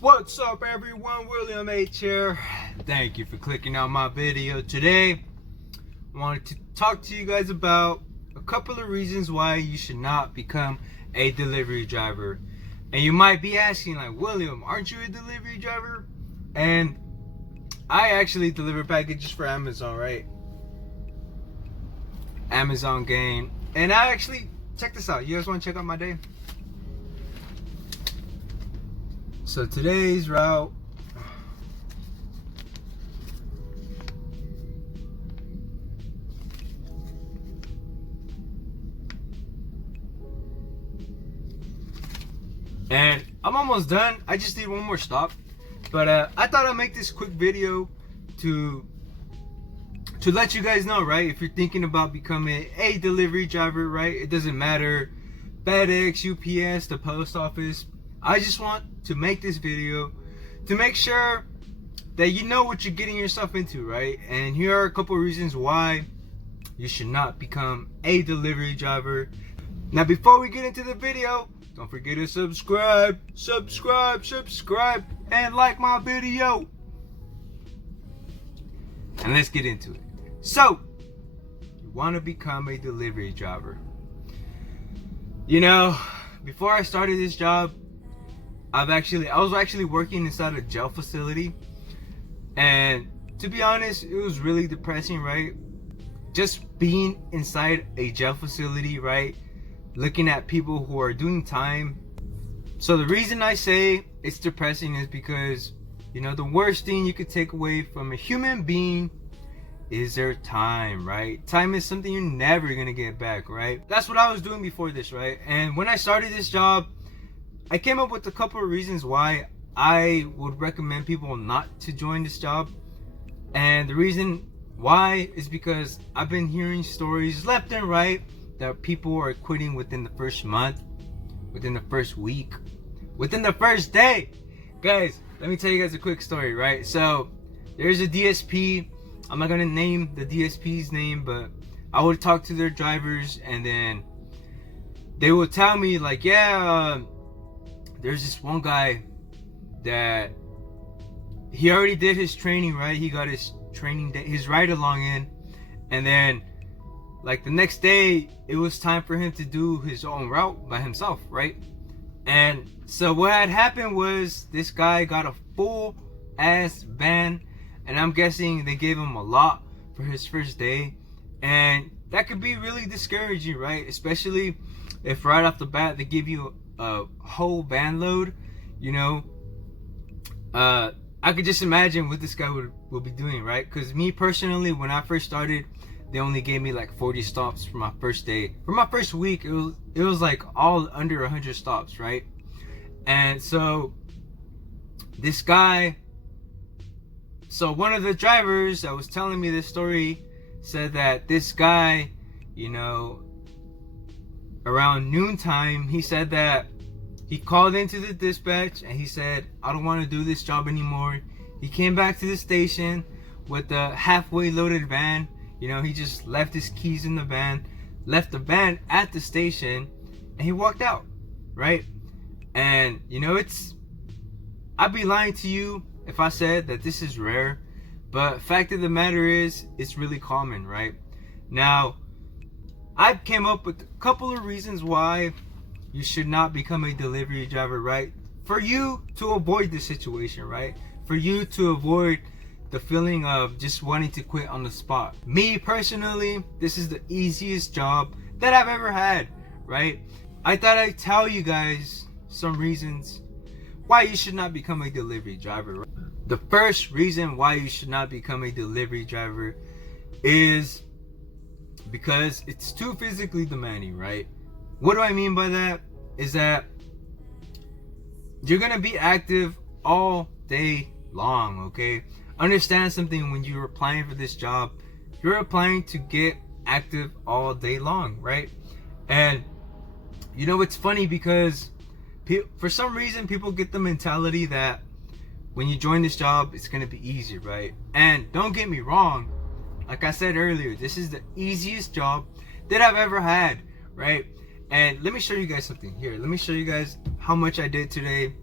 What's up everyone, William H here. Thank you for clicking on my video. Today I wanted to talk to you guys about a couple of reasons why you should not become a delivery driver. And you might be asking, like, William, aren't you a delivery driver? And I actually deliver packages for Amazon, right? Amazon game. And I actually, check this out. You guys want to check out my day? So today's route, and I'm almost done. I just need one more stop, but I thought I'd make this quick video to let you guys know, right? If you're thinking about becoming a delivery driver, right? It doesn't matter, FedEx, UPS, the post office. I just want to make this video to make sure that you know what you're getting yourself into, right? And here are a couple of reasons why you should not become a delivery driver. Now, before we get into the video, don't forget to subscribe, and like my video. And let's get into it. So, you want to become a delivery driver. You know, before I started this job, I was actually working inside a jail facility, and to be honest, it was really depressing, right? Just being inside a jail facility, right? Looking at people who are doing time. So the reason I say it's depressing is because, you know, the worst thing you could take away from a human being is their time, right? Time is something you're never gonna get back, right? That's what I was doing before this, right? And when I started this job, I came up with a couple of reasons why I would recommend people not to join this job. And the reason why is because I've been hearing stories left and right that people are quitting within the first month, within the first week, within the first day. Guys, let me tell you guys a quick story, right? So there's a DSP. I'm not gonna name the DSP's name, but I would talk to their drivers, and then they would tell me, like, yeah, there's this one guy that he already did his training, right? He got his training, his ride along in, and then like the next day it was time for him to do his own route by himself, right? And so what had happened was this guy got a full ass van, and I'm guessing they gave him a lot for his first day, and that could be really discouraging, right? Especially if right off the bat they give you a whole van load, you know. I could just imagine what this guy would be doing, right? Because me personally, when I first started, they only gave me like 40 stops for my first day. For my first week, it was like all under 100 stops, right? And so this guy, so one of the drivers that was telling me this story said that this guy, you know, around noontime, he said that he called into the dispatch and he said, I don't want to do this job anymore. He came back to the station with a halfway loaded van. You know, he just left his keys in the van, left the van at the station, and he walked out, right? And, you know, I'd be lying to you if I said that this is rare, but fact of the matter is, it's really common, right? Now, I came up with a couple of reasons why you should not become a delivery driver, right? For you to avoid this situation, right? For you to avoid the feeling of just wanting to quit on the spot. Me personally, this is the easiest job that I've ever had, right? I thought I'd tell you guys some reasons why you should not become a delivery driver. Right? The first reason why you should not become a delivery driver is because it's too physically demanding, right? What do I mean by that? Is that you're gonna be active all day long, okay? Understand something, when you're applying for this job, you're applying to get active all day long, right? And you know, it's funny because for some reason people get the mentality that when you join this job, it's gonna be easy, right? And don't get me wrong, like I said earlier, this is the easiest job that I've ever had, right? And let me show you guys something here. Let me show you guys how much I did today.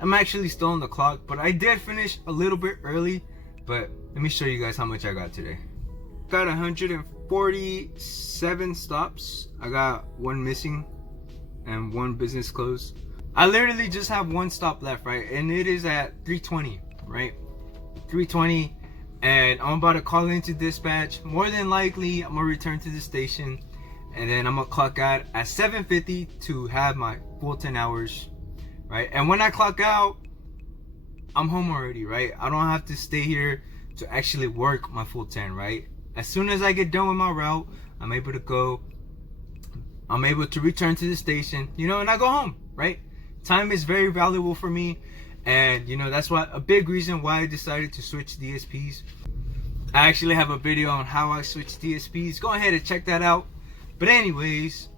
I'm actually still on the clock, but I did finish a little bit early. But let me show you guys how much I got today. Got 147 stops. I got one missing and one business closed. I literally just have one stop left, right? And it is at 3:20, right? 3:20, and I'm about to call into dispatch. More than likely, I'm gonna return to the station, and then I'm gonna clock out at 7:50 to have my full 10 hours, right? And when I clock out, I'm home already, right? I don't have to stay here to actually work my full 10, right? As soon as I get done with my route, I'm able to go. I'm able to return to the station, you know, and I go home, right? Time is very valuable for me. And, you know, that's why a big reason why I decided to switch DSPs. I actually have a video on how I switched DSPs. Go ahead and check that out. But anyways,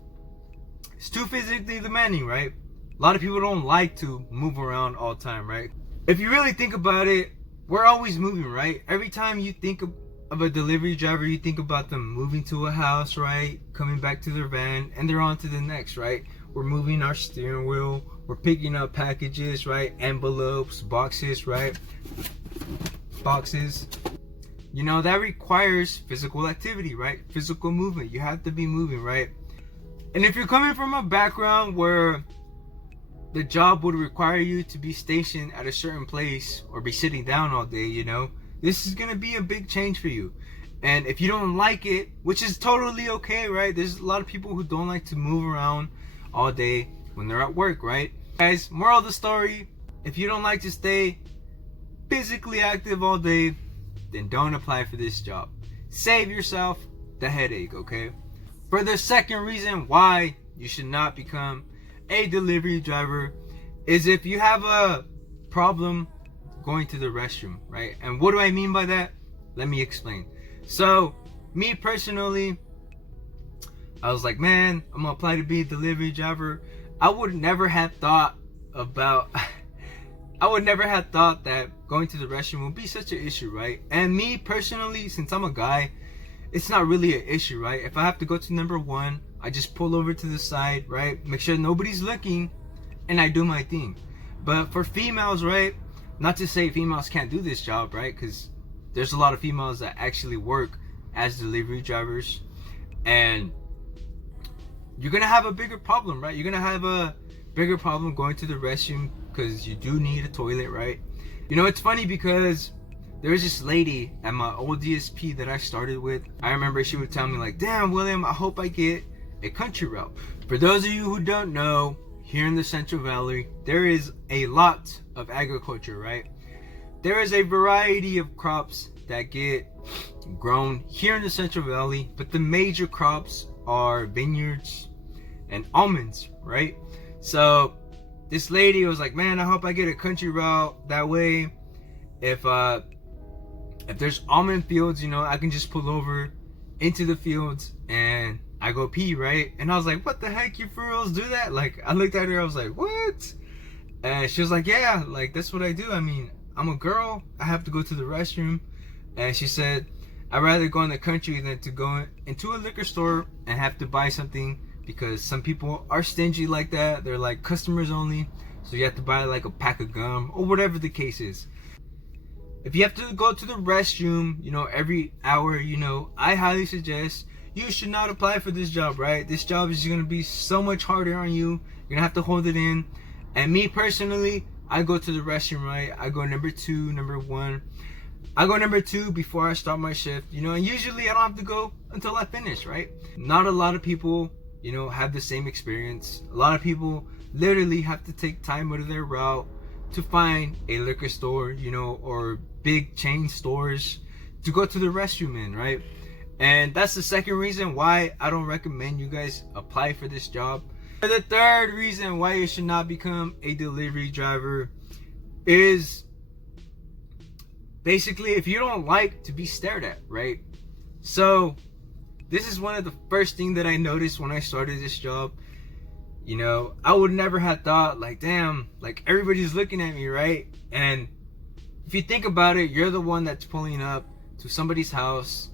it's too physically demanding, right? A lot of people don't like to move around all the time, right? If you really think about it, we're always moving, right? Every time you think of a delivery driver, you think about them moving to a house, right? Coming back to their van, and they're on to the next, right? We're moving our steering wheel. We're picking up packages, right? Envelopes, boxes, right? Boxes. You know, that requires physical activity, right? Physical movement. You have to be moving, right? And if you're coming from a background where the job would require you to be stationed at a certain place or be sitting down all day, you know, this is going to be a big change for you. And if you don't like it, which is totally okay, right? There's a lot of people who don't like to move around all day when they're at work, right? Guys, moral of the story, if you don't like to stay physically active all day, then don't apply for this job. Save yourself the headache, okay? For the second reason why you should not become a delivery driver is if you have a problem going to the restroom, right? And what do I mean by that? Let me explain. So, me personally, I was like, man, I'm gonna apply to be a delivery driver. I would never have thought that going to the restroom would be such an issue, right? And me personally, since I'm a guy, it's not really an issue, right? If I have to go to number one, I just pull over to the side, right? Make sure nobody's looking, and I do my thing. But for females, right? Not to say females can't do this job, right? Because there's a lot of females that actually work as delivery drivers, and you're gonna have a bigger problem, right? You're gonna have a bigger problem going to the restroom because you do need a toilet, right? You know, it's funny because there was this lady at my old DSP that I started with. I remember she would tell me like, damn, William, I hope I get a country route. For those of you who don't know, here in the Central Valley, there is a lot of agriculture, right? There is a variety of crops that get grown here in the Central Valley, but the major crops are vineyards and almonds, right? So this lady was like, man, I hope I get a country route. That way, if there's almond fields, you know, I can just pull over into the fields and I go pee, right? And I was like, what the heck, you for reals do that? Like, I looked at her, I was like, what? And she was like, yeah, like, that's what I do. I mean, I'm a girl, I have to go to the restroom. And she said, I'd rather go in the country than to go into a liquor store and have to buy something, because some people are stingy like that. They're like customers only, so you have to buy like a pack of gum or whatever the case is. If you have to go to the restroom, you know, every hour, you know, I highly suggest you should not apply for this job, right? This job is going to be so much harder on you. You're going to have to hold it in. And me personally, I go to the restroom, right? I go number two, number one. I go number two before I start my shift, you know, and usually I don't have to go until I finish, right? Not a lot of people, you know, have the same experience. A lot of people literally have to take time out of their route to find a liquor store, you know, or big chain stores to go to the restroom in, right? And that's the second reason why I don't recommend you guys apply for this job. The third reason why you should not become a delivery driver is basically if you don't like to be stared at, right? So this is one of the first things that I noticed when I started this job. You know, I would never have thought like, damn, like everybody's looking at me, right? And if you think about it, you're the one that's pulling up to somebody's house,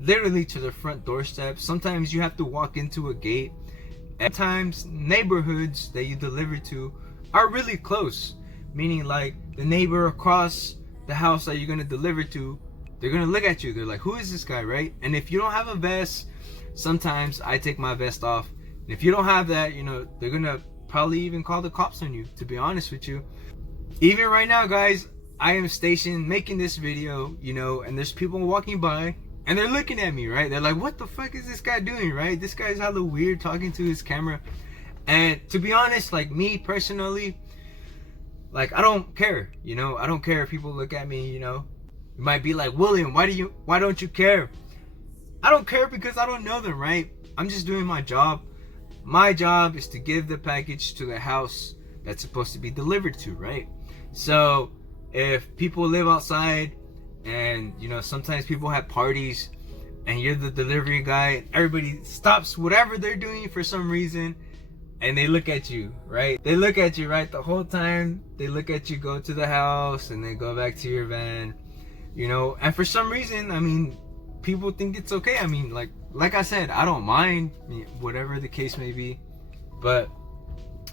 literally to the front doorstep. Sometimes you have to walk into a gate. At times, neighborhoods that you deliver to are really close. meaning like the neighbor across the house that you're gonna deliver to, they're gonna look at you. They're like, who is this guy, right? And if you don't have a vest, sometimes I take my vest off. And if you don't have that, you know, they're gonna probably even call the cops on you, to be honest with you. Even right now, guys, I am stationed making this video, you know, and there's people walking by and they're looking at me, right? They're like, what the fuck is this guy doing, right? This guy's hella weird talking to his camera. And to be honest, like me personally, like I don't care, you know, I don't care if people look at me, you know. You might be like, William, why don't you care? I don't care because I don't know them, right? I'm just doing my job. My job is to give the package to the house that's supposed to be delivered to, right? So if people live outside and, you know, sometimes people have parties and you're the delivery guy, everybody stops whatever they're doing for some reason and they look at you, right? They look at you, right? The whole time they look at you go to the house and then go back to your van, you know, and for some reason, I mean, people think it's okay. I mean, like I said, I don't mind, whatever the case may be, but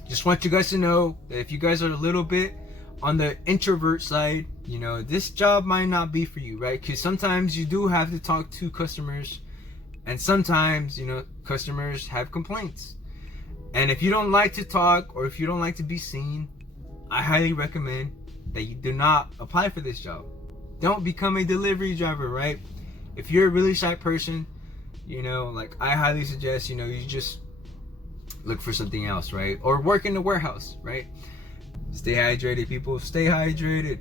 just want you guys to know that if you guys are a little bit on the introvert side, you know, this job might not be for you, right? Because sometimes you do have to talk to customers, and sometimes, you know, customers have complaints. And if you don't like to talk or if you don't like to be seen, I highly recommend that you do not apply for this job. Don't become a delivery driver, right? If you're a really shy person, you know, like I highly suggest, you know, you just look for something else, right? Or work in the warehouse, right? Stay hydrated, people. Stay hydrated.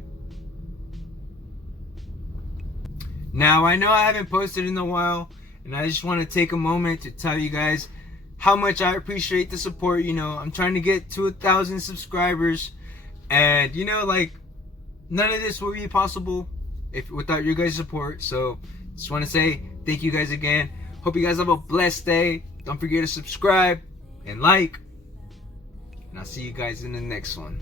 Now, I know I haven't posted in a while, and I just want to take a moment to tell you guys how much I appreciate the support. You know, I'm trying to get to 1,000 subscribers, and you know, like, none of this would be possible without your guys' support. So just want to say thank you guys again. Hope you guys have a blessed day. Don't forget to subscribe and like, and I'll see you guys in the next one.